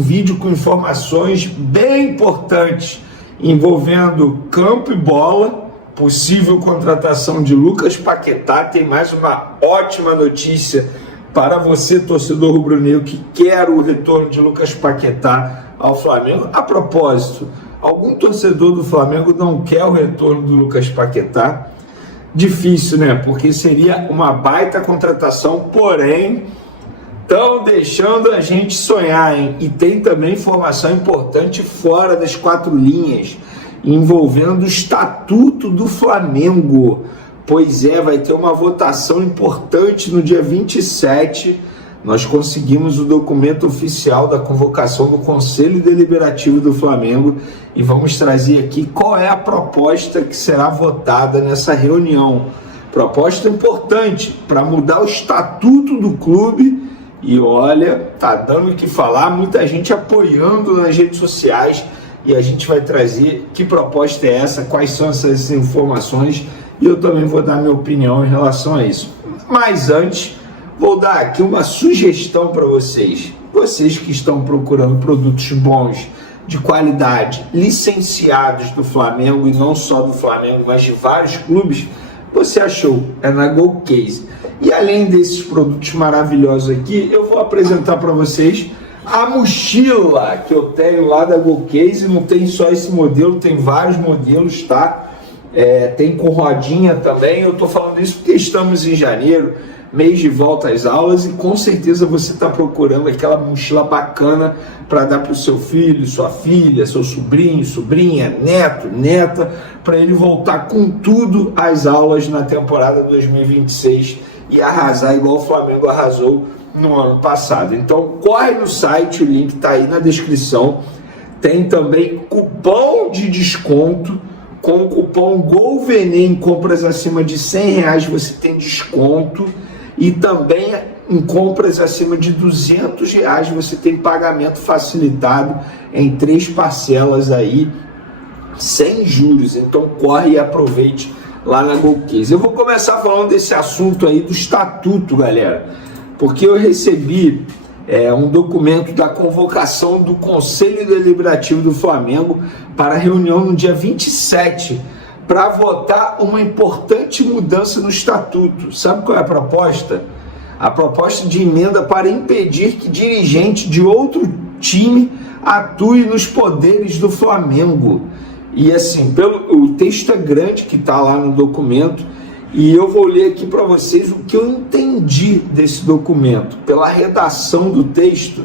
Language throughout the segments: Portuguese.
Vídeo com informações bem importantes envolvendo campo e bola, possível contratação de Lucas Paquetá. Tem mais uma ótima notícia para você, torcedor rubro-negro, que quer o retorno de Lucas Paquetá ao Flamengo. A propósito, algum torcedor do Flamengo não quer o retorno do Lucas Paquetá? Difícil, né? Porque seria uma baita contratação, porém estão deixando a gente sonhar, hein? E tem também informação importante fora das quatro linhas, envolvendo o Estatuto do Flamengo. Pois é, vai ter uma votação importante no dia 27. Nós conseguimos o documento oficial da convocação do Conselho Deliberativo do Flamengo e vamos trazer aqui qual é a proposta que será votada nessa reunião. Proposta importante para mudar o estatuto do clube. E olha, tá dando o que falar, muita gente apoiando nas redes sociais e a gente vai trazer que proposta é essa, quais são essas informações e eu também vou dar minha opinião em relação a isso. Mas antes, vou dar aqui uma sugestão para vocês que estão procurando produtos bons, de qualidade, licenciados do Flamengo e não só do Flamengo, mas de vários clubes. Você achou? É na GoCase. E além desses produtos maravilhosos aqui, eu vou apresentar para vocês a mochila que eu tenho lá da GoCase. Não tem só esse modelo, tem vários modelos, tá? Tem com rodinha também. Eu estou falando isso porque estamos em janeiro, mês de volta às aulas, e com certeza você está procurando aquela mochila bacana para dar para o seu filho, sua filha, seu sobrinho, sobrinha, neto, neta, para ele voltar com tudo às aulas na temporada 2026 e arrasar igual o Flamengo arrasou no ano passado. Então corre no site, o link está aí na descrição. Tem também cupom de desconto. Com o cupom GOLVENE em compras acima de R$100 você tem desconto. E também em compras acima de R$200 você tem pagamento facilitado em 3 parcelas aí, sem juros. Então corre e aproveite lá na GoCase. Eu vou começar falando desse assunto aí do estatuto, galera, porque eu recebi um documento da convocação do Conselho Deliberativo do Flamengo para a reunião no dia 27, para votar uma importante mudança no estatuto. Sabe qual é a proposta? A proposta de emenda para impedir que dirigente de outro time atue nos poderes do Flamengo. E assim, o texto é grande que está lá no documento, e eu vou ler aqui para vocês o que eu entendi desse documento, pela redação do texto.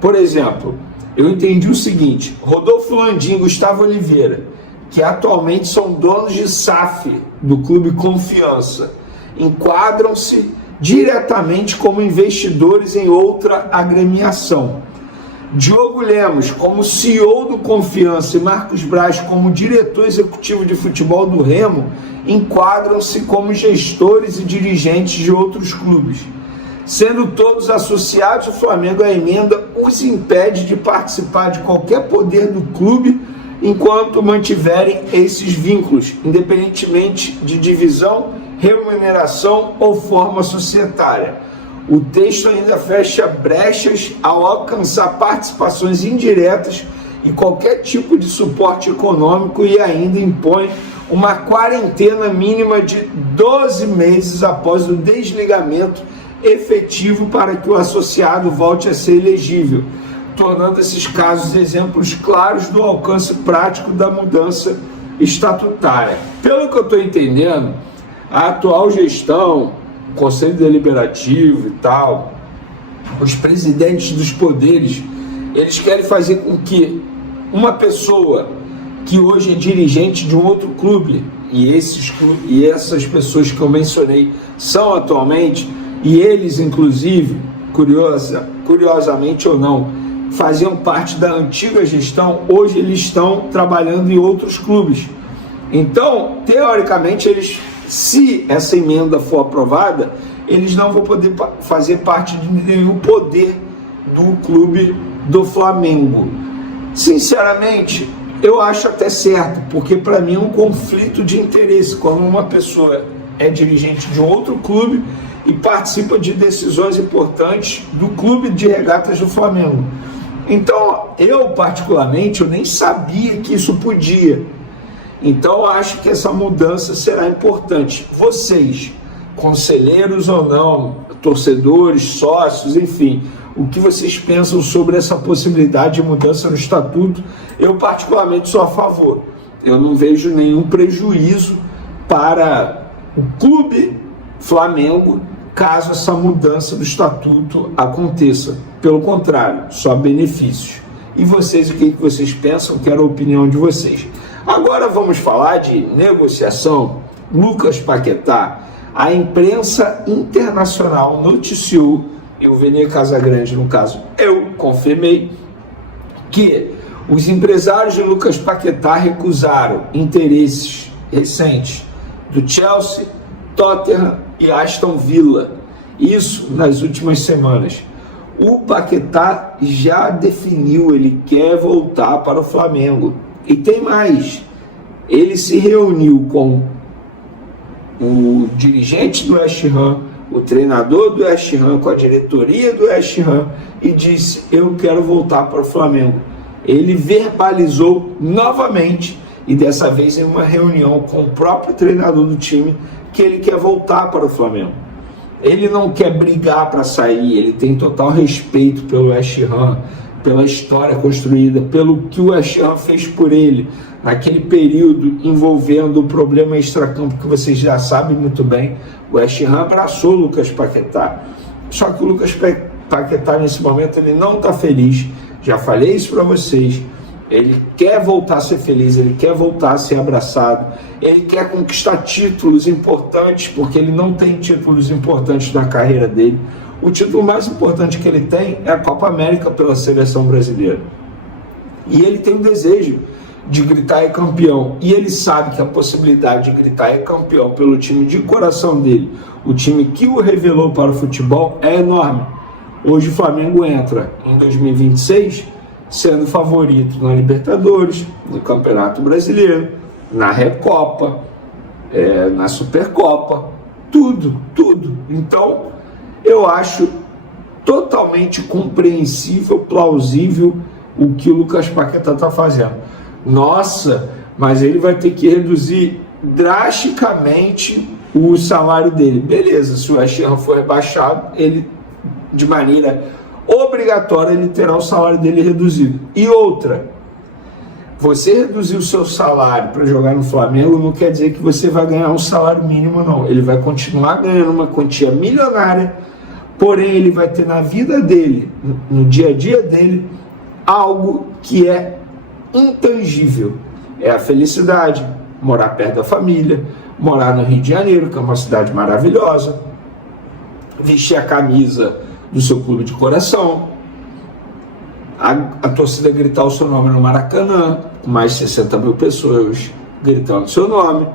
Por exemplo, eu entendi o seguinte: Rodolfo Landim e Gustavo Oliveira, que atualmente são donos de SAF do Clube Confiança, enquadram-se diretamente como investidores em outra agremiação. Diogo Lemos como CEO do Confiança e Marcos Braz como diretor executivo de futebol do Remo enquadram-se como gestores e dirigentes de outros clubes. Sendo todos associados, o Flamengo, a emenda os impede de participar de qualquer poder do clube enquanto mantiverem esses vínculos, independentemente de divisão, remuneração ou forma societária. O texto ainda fecha brechas ao alcançar participações indiretas e qualquer tipo de suporte econômico, e ainda impõe uma quarentena mínima de 12 meses após o desligamento efetivo para que o associado volte a ser elegível, tornando esses casos exemplos claros do alcance prático da mudança estatutária. Pelo que eu estou entendendo, a atual gestão, Conselho Deliberativo e tal, os presidentes dos poderes, eles querem fazer com que uma pessoa que hoje é dirigente de um outro clube, e essas pessoas que eu mencionei são atualmente, e eles inclusive, curiosamente ou não, faziam parte da antiga gestão, hoje eles estão trabalhando em outros clubes. Então, teoricamente, se essa emenda for aprovada, eles não vão poder fazer parte de nenhum poder do clube do Flamengo. Sinceramente, eu acho até certo, porque para mim é um conflito de interesse quando uma pessoa é dirigente de outro clube e participa de decisões importantes do clube de regatas do Flamengo. Então, eu particularmente, eu nem sabia que isso podia. Então, eu acho que essa mudança será importante. Vocês, conselheiros ou não, torcedores, sócios, enfim, o que vocês pensam sobre essa possibilidade de mudança no estatuto? Eu particularmente sou a favor. Eu não vejo nenhum prejuízo para o clube Flamengo caso essa mudança do estatuto aconteça. Pelo contrário, só benefícios. E vocês, o que vocês pensam? Quero a opinião de vocês. Agora vamos falar de negociação. Lucas Paquetá, a imprensa internacional noticiou, e o Vene Casagrande, no caso, eu confirmei, que os empresários de Lucas Paquetá recusaram interesses recentes do Chelsea, Tottenham e Aston Villa. Isso nas últimas semanas. O Paquetá já definiu, ele quer voltar para o Flamengo. E tem mais, ele se reuniu com o dirigente do West Ham, o treinador do West Ham, com a diretoria do West Ham e disse: eu quero voltar para o Flamengo. Ele verbalizou novamente, e dessa vez em uma reunião com o próprio treinador do time, que ele quer voltar para o Flamengo. Ele não quer brigar para sair, ele tem total respeito pelo West Ham, pela história construída, pelo que o West Ham fez por ele, naquele período envolvendo o problema extracampo que vocês já sabem muito bem. O West Ham abraçou o Lucas Paquetá. Só que o Lucas Paquetá, nesse momento, ele não está feliz. Já falei isso para vocês. Ele quer voltar a ser feliz, ele quer voltar a ser abraçado, ele quer conquistar títulos importantes, porque ele não tem títulos importantes na carreira dele. O título mais importante que ele tem é a Copa América pela seleção brasileira. E ele tem o desejo de gritar é campeão. E ele sabe que a possibilidade de gritar é campeão pelo time de coração dele, o time que o revelou para o futebol, é enorme. Hoje o Flamengo entra em 2026 sendo favorito na Libertadores, no Campeonato Brasileiro, na Recopa, na Supercopa, tudo. Então, eu acho totalmente compreensível, plausível o que o Lucas Paquetá está fazendo. Nossa, mas ele vai ter que reduzir drasticamente o salário dele. Beleza, se o West Ham for rebaixado, ele, de maneira obrigatória, ele terá o salário dele reduzido. E outra, você reduzir o seu salário para jogar no Flamengo não quer dizer que você vai ganhar um salário mínimo, não. Ele vai continuar ganhando uma quantia milionária, porém ele vai ter na vida dele, no dia a dia dele, algo que é intangível. É a felicidade, morar perto da família, morar no Rio de Janeiro, que é uma cidade maravilhosa, vestir a camisa do seu clube de coração, a torcida gritar o seu nome no Maracanã, com mais de 60 mil pessoas gritando o seu nome.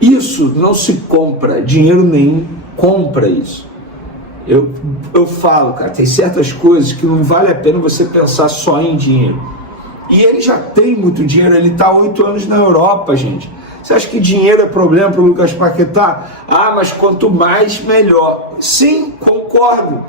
Isso não se compra, dinheiro nenhum compra isso. Eu falo, cara, tem certas coisas que não vale a pena você pensar só em dinheiro. E ele já tem muito dinheiro, ele está há 8 anos na Europa, gente. Você acha que dinheiro é problema para o Lucas Paquetá? Ah, mas quanto mais, melhor. Sim, concordo.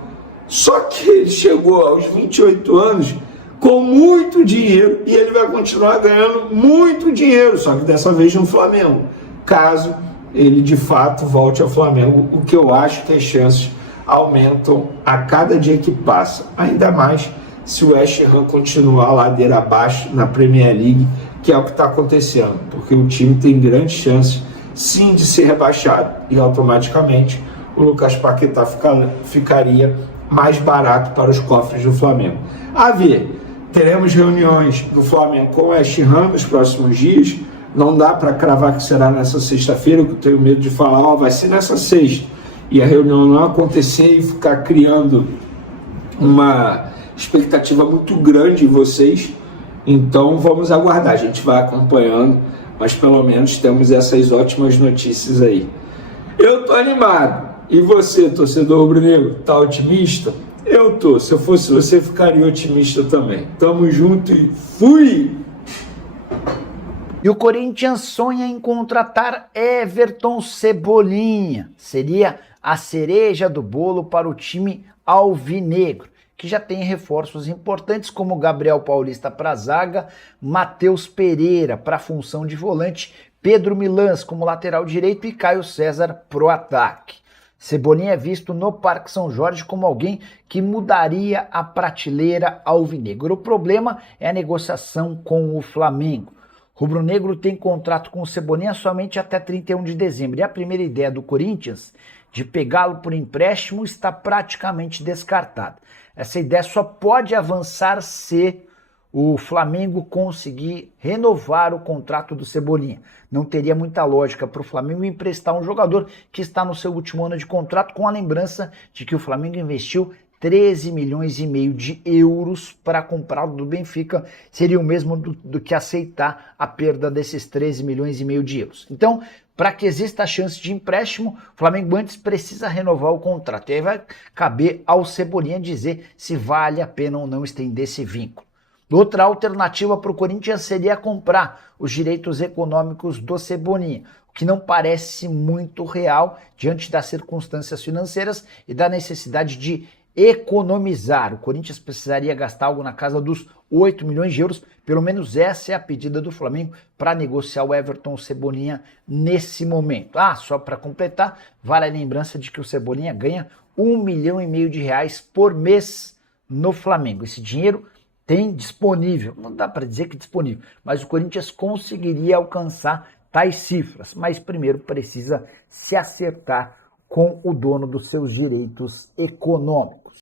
Só que ele chegou aos 28 anos com muito dinheiro e ele vai continuar ganhando muito dinheiro, só que dessa vez no Flamengo, caso ele de fato volte ao Flamengo, o que eu acho que as chances aumentam a cada dia que passa, ainda mais se o West Ham continuar ladeira abaixo na Premier League, que é o que está acontecendo, porque o time tem grandes chances sim de ser rebaixado e automaticamente o Lucas Paquetá ficaria mais barato para os cofres do Flamengo. A ver, teremos reuniões do Flamengo com o West Ham nos próximos dias. Não dá para cravar que será nessa sexta-feira, que eu tenho medo de falar, vai ser nessa sexta, e a reunião não acontecer e ficar criando uma expectativa muito grande em vocês. Então vamos aguardar, a gente vai acompanhando, mas pelo menos temos essas ótimas notícias aí. Eu tô animado. E você, torcedor rubro-negro, tá otimista? Eu tô. Se eu fosse você, ficaria otimista também. Tamo junto e fui! E o Corinthians sonha em contratar Everton Cebolinha. Seria a cereja do bolo para o time alvinegro, que já tem reforços importantes como Gabriel Paulista para a zaga, Matheus Pereira para a função de volante, Pedro Milans como lateral direito e Caio César pro ataque. Cebolinha é visto no Parque São Jorge como alguém que mudaria a prateleira alvinegro. O problema é a negociação com o Flamengo. O rubro-negro tem contrato com o Cebolinha somente até 31 de dezembro. E a primeira ideia do Corinthians de pegá-lo por empréstimo está praticamente descartada. Essa ideia só pode avançar se o Flamengo conseguir renovar o contrato do Cebolinha. Não teria muita lógica para o Flamengo emprestar um jogador que está no seu último ano de contrato, com a lembrança de que o Flamengo investiu 13 milhões e meio de euros para comprá-lo do Benfica. Seria o mesmo do que aceitar a perda desses 13 milhões e meio de euros. Então, para que exista a chance de empréstimo, o Flamengo antes precisa renovar o contrato. E aí vai caber ao Cebolinha dizer se vale a pena ou não estender esse vínculo. Outra alternativa para o Corinthians seria comprar os direitos econômicos do Cebolinha, o que não parece muito real diante das circunstâncias financeiras e da necessidade de economizar. O Corinthians precisaria gastar algo na casa dos 8 milhões de euros, pelo menos essa é a pedida do Flamengo para negociar o Everton Cebolinha nesse momento. Só para completar, vale a lembrança de que o Cebolinha ganha 1,5 milhão de reais por mês no Flamengo. Esse dinheiro tem disponível, não dá para dizer que disponível, mas o Corinthians conseguiria alcançar tais cifras, mas primeiro precisa se acertar com o dono dos seus direitos econômicos.